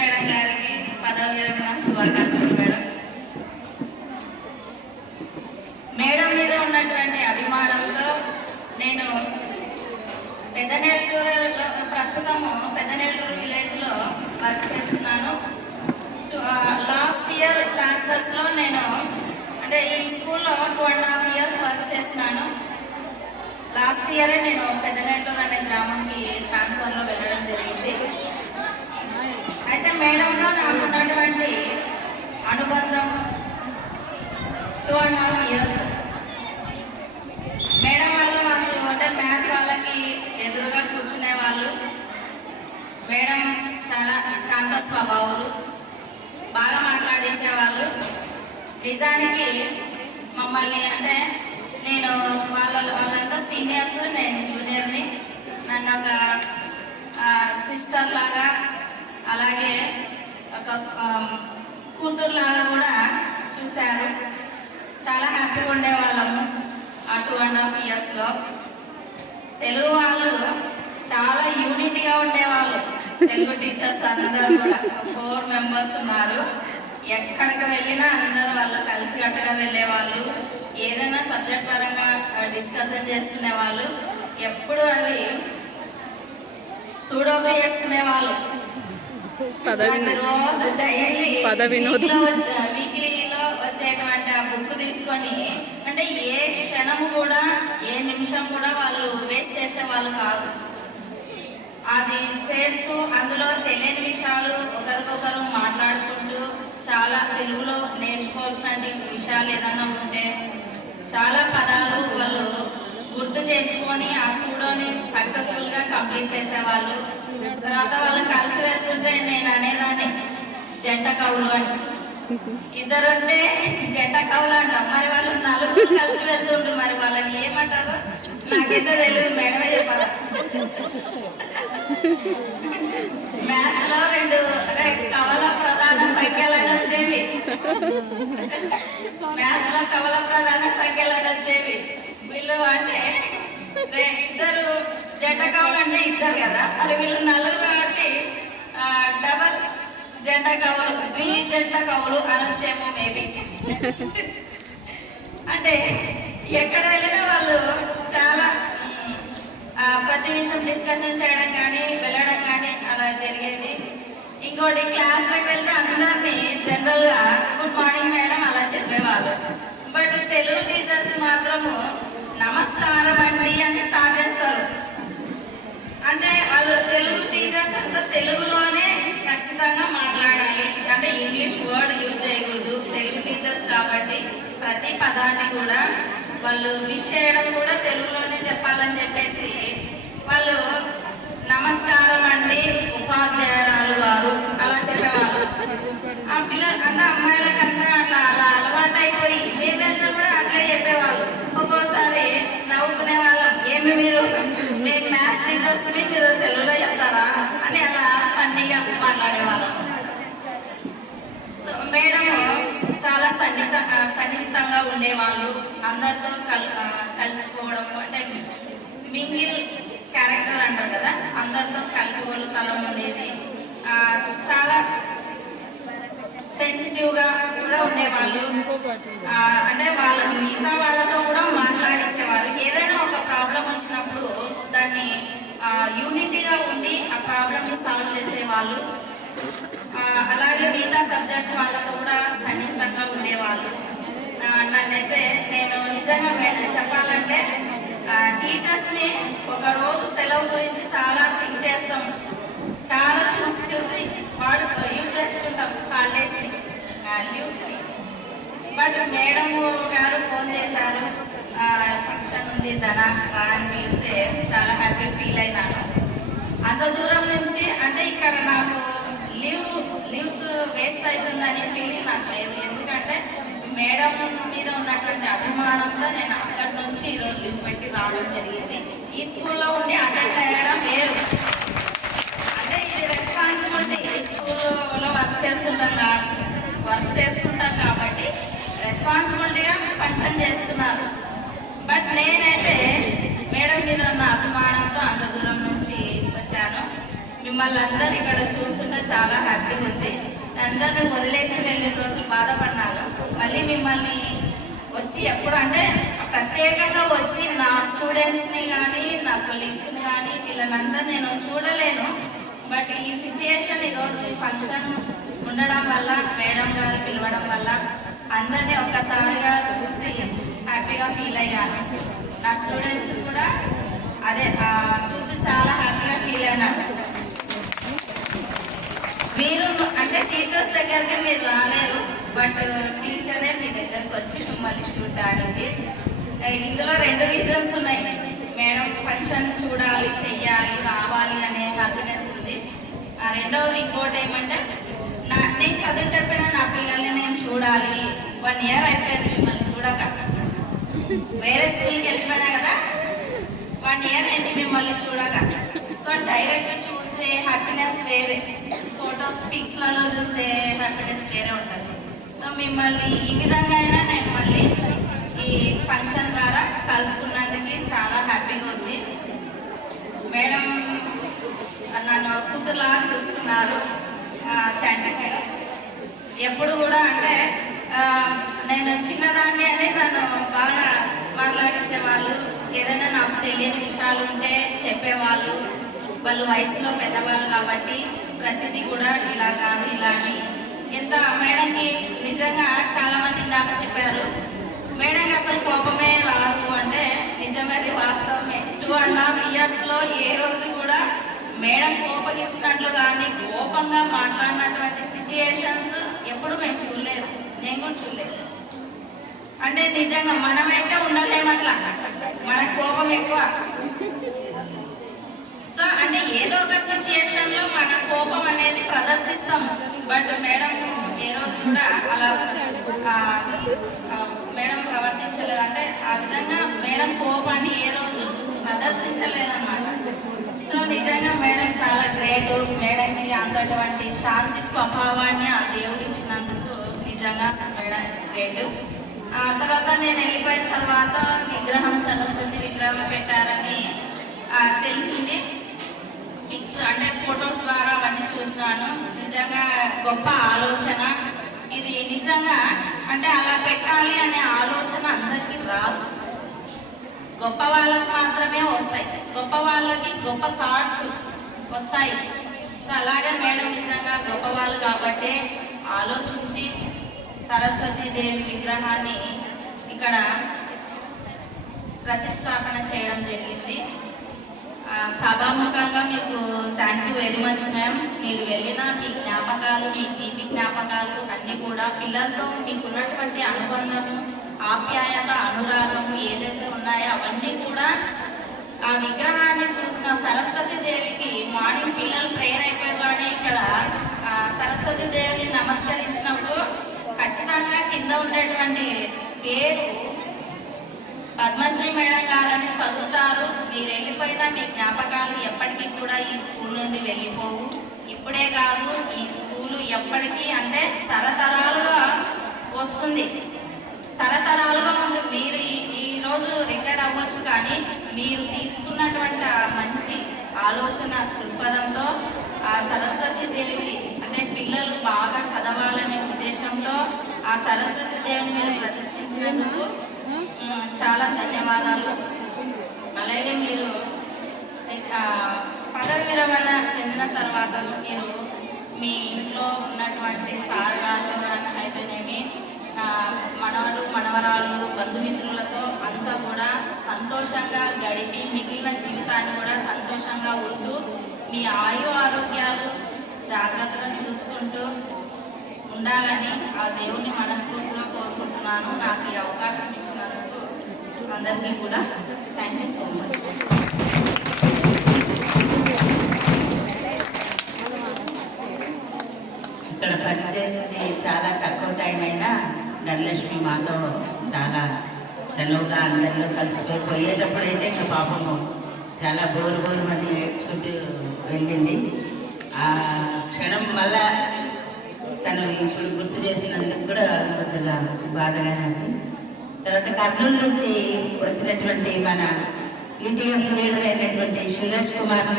Madam గారికి పదవి విరమణ శుభాకాంక్షలు మేడం. మేడం మీద ఉన్నటువంటి అభిమానంతో నేను పెద్దనెల్లూరులో ప్రస్తుతము పెద్దనెల్లూరు విలేజ్లో వర్క్ చేస్తున్నాను. లాస్ట్ ఇయర్ ట్రాన్స్ఫర్స్లో నేను అంటే ఈ స్కూల్లో two and half years work చేస్తున్నాను. లాస్ట్ ఇయరే నేను పెద్దనెల్లూరు అనే గ్రామంకి ట్రాన్స్ఫర్లో వెళ్ళడం జరిగింది. అయితే మేడంలో నాకు ఉన్నటువంటి అనుబంధము two and half years. Madam వాళ్ళు మాకు అంటే మ్యాథ్స్ వాళ్ళకి ఎదురుగా కూర్చునే వాళ్ళు. మేడం చాలా శాంత స్వభావులు బాగా మాట్లాడించేవాళ్ళు నిజానికి మమ్మల్ని అంటే నేను వాళ్ళ వాళ్ళంతా సీనియర్స్ నేను జూనియర్ని. నన్ను ఒక సిస్టర్ అలాగే ఒక um, కూతురు లాగా కూడా చూశారు. చాలా హ్యాపీగా ఉండేవాళ్ళము ఆ టూ అండ్ హాఫ్ ఇయర్స్లో తెలుగు వాళ్ళు చాలా యూనిటీగా ఉండేవాళ్ళు. తెలుగు టీచర్స్ అందరూ కూడా. ఫోర్ మెంబర్స్ ఉన్నారు. ఎక్కడికి వెళ్ళినా అందరూ వాళ్ళు కలిసికట్టుగా వెళ్ళేవాళ్ళు. ఏదైనా సబ్జెక్ట్ పరంగా uh, డిస్కషన్ చేసుకునే వాళ్ళు. ఎప్పుడు అవి సూడోగా చేసుకునే వాళ్ళు. పద వినోదం. వీక్లీలో వచ్చేటువంటి ఆ బుక్ తీసుకొని అంటే ఏ క్షణము కూడా ఏ నిమిషం కూడా వాళ్ళు వేస్ట్ చేసే వాళ్ళు కాదు. అది చేస్తూ అందులో తెలియని విషయాలు ఒకరికొకరు మాట్లాడుకుంటూ చాలా తెలుగులో నేర్చుకోవాల్సిన విషయాలు ఏదైనా ఉంటే చాలా పదాలు వాళ్ళు గుర్తు చేసుకొని ఆ సూడోని సక్సెస్ఫుల్గా కంప్లీట్ చేసేవాళ్ళు. తర్వాత వాళ్ళు కలిసి వెళ్తుంటే నేను అనేదాన్ని జంట కవులు అని. ఇద్దరుంటే జంట కవులు అంటాం. మరి వాళ్ళు నలుగురు కలిసి వెళ్తుంటారు మరి వాళ్ళని ఏమంటారు? నాకైతే తెలియదు మేడమే చెప్పాలి. మ్యాథ్స్లో రెండు అంటే కవల ప్రధాన సంఖ్యలను వచ్చేవి. మ్యాథ్స్లో కవల ప్రధాన సంఖ్యలను వచ్చేవి. వీళ్ళు అంటే ఇద్దరు జంట కవులు అంటే ఇద్దరు కదా? మరి వీళ్ళు నలుగురు కాబట్టి డబల్ జంట కవులు ద్వి జంట కవులు అనొచ్చేమో మేబీ అంటే ఎక్కడ వెళ్ళినా వాళ్ళు చాలా ప్రతి విషయం డిస్కషన్ చేయడం కానీ వెళ్ళడం కానీ అలా జరిగేది. ఇంకోటి క్లాస్లోకి వెళ్తే అందరినీ జనరల్గా గుడ్ మార్నింగ్ మేడం అలా చెప్పేవాళ్ళు. బట్ తెలుగు టీచర్స్ మాత్రము నమస్కారం అండి అని స్టార్ట్ చేస్తారు. అంటే వాళ్ళు తెలుగు టీచర్స్ అంతా తెలుగులోనే ఖచ్చితంగా మాట్లాడాలి. అంటే ఇంగ్లీష్ వర్డ్ యూజ్ చేయకూడదు. తెలుగు టీచర్స్ కాబట్టి ప్రతి పదాన్ని కూడా వాళ్ళు విష్ చేయడం కూడా తెలుగులోనే చెప్పాలని చెప్పేసి వాళ్ళు నమస్కారం అండి ఉపాధ్యాయురాలు గారు అలా చెప్పేవారు ఆ పిల్లలు అంటే అమ్మాయిలకంతా అట్లా అలా అలవాటు అయిపోయి మేమెంతా కూడా అట్లే చెప్పేవాళ్ళు. ఒక్కోసారి నవ్వుకునే వాళ్ళం. ఏమి మీరు? నేను మ్యాథ్స్ టీచర్స్ మీరు తెలుగులో చెప్తారా? అని అలా ఫన్నీగా మాట్లాడేవాళ్ళం. మేడం చాలా సన్నిహిత సన్నిహితంగా ఉండేవాళ్ళు. అందరితో కల్ కలిసిపోవడం అంటే మింగిల్ క్యారెక్టర్ అంటారు కదా? అందరితో కలిపిగోలు తలం ఉండేది చాలా సెన్సిటివ్గా కూడా ఉండేవాళ్ళు. అంటే వాళ్ళు మిగతా వాళ్ళతో కూడా మాట్లాడించేవారు. ఏదైనా ఒక ప్రాబ్లం వచ్చినప్పుడు దాన్ని యూనిటీగా ఉండి ఆ ప్రాబ్లమ్ని సాల్వ్ చేసేవాళ్ళు. అలాగే మిగతా సబ్జెక్ట్స్ వాళ్ళతో కూడా సన్నిహితంగా ఉండేవాళ్ళు. నన్నైతే నేను నిజంగా మే- చెప్పాలంటే టీచర్స్ని ఒక రోజు సెలవు గురించి చాలా థింక్ చేస్తాం. చాలా చూసి చూసి వాడు యూజ్ చేసుకుంటాం హాలిడేస్ని. వాల్యూస్ బట్ మేడం గారు ఫోన్ చేశారు. ఫంక్షన్ ఉంది ధనా రా అని పిలిస్తే చాలా హ్యాపీ ఫీల్ అయినాను. అంత దూరం నుంచి అంటే ఇక్కడ నాకు లీవ్ లీవ్స్ వేస్ట్ అవుతుందనే ఫీలింగ్ నాకు లేదు. ఎందుకంటే మేడం మీద ఉన్నటువంటి అభిమానంతో నేను అక్కడి నుంచి ఈరోజు లీవ్ పెట్టి రావడం జరిగింది. ఈ స్కూల్లో ఉండి అటెండ్ అయ్యడం వేరు. అంటే ఇది రెస్పాన్సిబిలిటీ ఈ స్కూల్లో వర్క్ చేస్తుంటాం కాబట్టి వర్క్ చేస్తుంటాం కాబట్టి రెస్పాన్సిబిలిటీగా ఫంక్షన్ చేస్తున్నారు. బట్ నేనైతే మేడం మీద ఉన్న అభిమానంతో అంత దూరం నుంచి వచ్చాను. మిమ్మల్ని అందరు ఇక్కడ చూస్తుంటే చాలా హ్యాపీగా ఉంది. అందరిని వదిలేసి వెళ్ళిన రోజు బాధపడినాను మళ్ళీ మిమ్మల్ని వచ్చి ఎప్పుడు అంటే ప్రత్యేకంగా వచ్చి నా స్టూడెంట్స్ని కానీ నా కొలీగ్స్ని కానీ వీళ్ళనందరూ నేను చూడలేను. బట్ ఈ సిచ్యుయేషన్ ఈరోజు ఫంక్షన్ ఉండడం వల్ల మేడం గారు పిలవడం వల్ల అందరినీ ఒక్కసారిగా చూసి హ్యాపీగా ఫీల్ అయ్యాను. నా స్టూడెంట్స్ కూడా అదే చూసి చాలా హ్యాపీగా ఫీల్ అయినాను మీరు అంటే టీచర్స్ దగ్గరికి మీరు రాలేరు బట్ టీచరే మీ దగ్గరకు వచ్చి మిమ్మల్ని చూడడానికి. ఇందులో రెండు రీజన్స్ ఉన్నాయి. మేడం ఫంక్షన్ చూడాలి చెయ్యాలి రావాలి అనే హ్యాపీనెస్ ఉంది. ఆ రెండవది ఇంకోటి ఏమంటే నేను చదువు చెప్పిన నా పిల్లల్ని నేను చూడాలి. వన్ ఇయర్ అయిపోయింది మిమ్మల్ని చూడక. వేరే స్కూల్కి వెళ్ళిపోయినా కదా? వన్ ఇయర్ అయింది మిమ్మల్ని చూడక. సో డైరెక్ట్ చూసే హ్యాపీనెస్ వేరే. ఫొటోస్ పిక్స్లలో చూసే హ్యాపీనెస్ వేరే ఉంటుంది. సో మిమ్మల్ని ఈ విధంగా అయినా నేను మళ్ళీ ఈ ఫంక్షన్ ద్వారా కలుసుకున్నందుకు చాలా హ్యాపీగా ఉంది. మేడం నన్ను కూతురులా చూసుకున్నారు. Thank you madam. ఎప్పుడు కూడా అంటే నేను చిన్నదాన్ని అని నన్ను బాగా మాట్లాడించేవాళ్ళు. ఏదైనా నాకు తెలియని విషయాలు ఉంటే చెప్పేవాళ్ళు. వాళ్ళు వయసులో పెద్దవాళ్ళు కాబట్టి ప్రతిదీ కూడా ఇలా కాదు ఇలా అని. ఎంత మేడంకి నిజంగా చాలామంది నాకు చెప్పారు. మేడంకి అసలు కోపమే రాదు అంటే నిజమేది వాస్తవమే. టూ అండ్ హాఫ్ ఇయర్స్లో ఏ రోజు కూడా మేడం కోపగించినట్లు కానీ కోపంగా మాట్లాడినటువంటి సిచ్యుయేషన్స్ ఎప్పుడు మేము చూడలేదు. నేను కూడా చూడలేదు. అంటే నిజంగా మనమైతే ఉండలేమట్లా మన కోపం ఎక్కువ. సో అంటే ఏదో ఒక సిచ్యుయేషన్లో మన కోపం అనేది ప్రదర్శిస్తాము బట్ మేడం ఏ రోజు కూడా అలా మేడం ప్రవర్తించలేదు. అంటే ఆ విధంగా మేడం కోపాన్ని ఏ రోజు ప్రదర్శించలేదన్నమాట. సో నిజంగా మేడం చాలా గ్రేట్. మేడంకి అంతటువంటి శాంతి స్వభావాన్ని ఆ దేవుడు ఇచ్చినందుకు నిజంగా మేడం గ్రేట్. ఆ తర్వాత నేను వెళ్ళిపోయిన తర్వాత విగ్రహం సరస్వతి విగ్రహం పెట్టారని తెలిసింది. పిక్స్ అంటే ఫొటోస్ ద్వారా అవన్నీ చూసాను నిజంగా గొప్ప ఆలోచన. ఇది నిజంగా అంటే అలా పెట్టాలి అనే ఆలోచన అందరికీ రాదు. గొప్ప వాళ్ళకి మాత్రమే వస్తాయి. గొప్ప వాళ్ళకి గొప్ప థాట్స్ వస్తాయి. సో అలాగే మేడం నిజంగా గొప్ప వాళ్ళు కాబట్టి ఆలోచించి సరస్వతి దేవి విగ్రహాన్ని ఇక్కడ ప్రతిష్టాపన చేయడం జరిగింది. సభాముఖంగా మీకు thank you very much ma'am మీరు వెళ్ళిన మీ జ్ఞాపకాలు మీ తీపి జ్ఞాపకాలు అన్నీ కూడా పిల్లలతో మీకున్నటువంటి అనుబంధము ఆప్యాయత అనురాగము ఏదైతే ఉన్నాయో అవన్నీ కూడా ఆ విగ్రహాన్ని చూసిన సరస్వతి దేవికి మార్నింగ్ పిల్లలు ప్రేయర్ అయిపోగానే ఇక్కడ సరస్వతి దేవిని నమస్కరించినప్పుడు ఖచ్చితంగా కింద ఉండేటువంటి పేరు పద్మశ్రీ మేడం గారని చదువుతారు. మీరు వెళ్ళిపోయినా మీ జ్ఞాపకాలు ఎప్పటికీ కూడా ఈ స్కూల్ నుండి వెళ్ళిపోవు. ఇప్పుడే కాదు ఈ స్కూలు ఎప్పటికీ అంటే తరతరాలుగా వస్తుంది. తరతరాలుగా ఉంది. మీరు ఈ- రోజు రిటైర్డ్ అవ్వచ్చు కానీ మీరు తీసుకున్నటువంటి ఆ మంచి ఆలోచన దృక్పథంతో ఆ సరస్వతి దేవి అంటే పిల్లలు బాగా చదవాలనే ఉద్దేశంతో ఆ సరస్వతి దేవిని మీరు ప్రతిష్ఠించినందుకు చాలా ధన్యవాదాలు. అలాగే మీరు పదవి విరమణ చెందిన తర్వాత మీరు మీ ఇంట్లో ఉన్నటువంటి సార్ గారు అయితేనేమి మనవలు మనవరాలు బంధుమిత్రులతో అంతా కూడా సంతోషంగా గడిపి మిగిలిన జీవితాన్ని కూడా సంతోషంగా ఉంటూ మీ ఆయు ఆరోగ్యాలు జాగ్రత్తగా చూసుకుంటూ ఉండాలని ఆ దేవుని మనస్ఫూర్తిగా కోరుకుంటున్నాను. నాకు ఈ అవకాశం ఇచ్చినందుకు అందరికీ కూడా థ్యాంక్ యూ సో మచ్ ఇక్కడ పనిచేసింది చాలా తక్కువ టైం అయినా ధనలక్ష్మి మాతో చాలా చనువుగా అందరిలో కలిసిపోయి పోయేటప్పుడైతే ఇంకా పాపము చాలా బోరు బోరు అని ఏడ్చుకుంటూ వెళ్ళింది. ఆ క్షణం మళ్ళా తను ఇప్పుడు గుర్తు చేసినందుకు కూడా కొద్దిగా బాధగానే ఉంది. తర్వాత కర్నూలు నుంచి వచ్చినటువంటి మన ఈటీఎఫ్ లీడర్ అయినటువంటి శివరాజ్ కుమార్ని